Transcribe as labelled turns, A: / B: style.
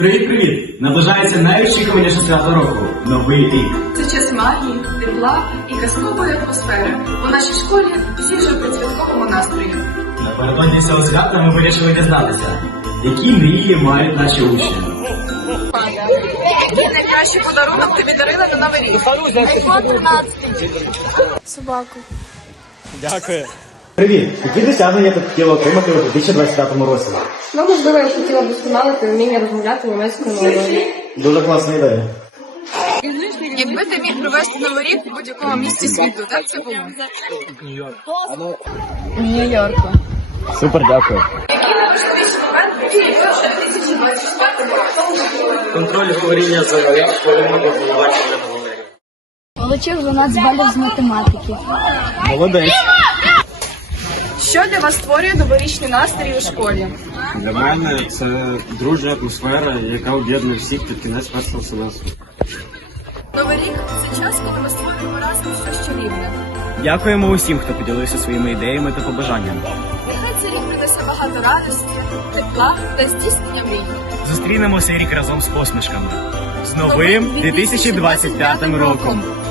A: Привіт-привіт! Наближається найочікуваніше свято року – Новий рік.
B: Це час магії, тепла і казкової атмосфери. У нашій школі всі вже при святковому настрої.
A: Напередодні цього свята ми вирішили дізнатися, які мрії мають наші учні.
B: Який найкращий подарунок тобі дарила на Новий рік?
C: iPhone 13. Собаку.
D: Дякую.
A: Привіт! Які досягнення ти хотіла отримати у 2025 році?
C: Ну, можливо, я хотіла вдосконалити вміння розмовляти німецькою мовою.
A: Дуже класна ідея.
B: Якби ти міг провести Новий рік у будь-якому місці світу, так це було?
C: Нью-Йорку.
A: Супер, дякую.
B: Який найважливіший момент був у 2024 році?
D: Контроль говоріння за повинно обвинувачення на говорі.
C: Получив 12 балів з математики.
A: Молодець.
B: Що для вас створює новорічний настрій у школі?
D: Для мене це дружня атмосфера, яка об'єднує всіх під кінець першого семестру.
B: Новий рік – це час, коли ми створюємо разом все, що рівне.
A: Дякуємо усім, хто поділився своїми ідеями та побажаннями.
B: Нехай цей рік принесе багато радості, тепла та здійснення мрій.
A: Зустрінемося рік разом з посмішками. З новим 2025 роком!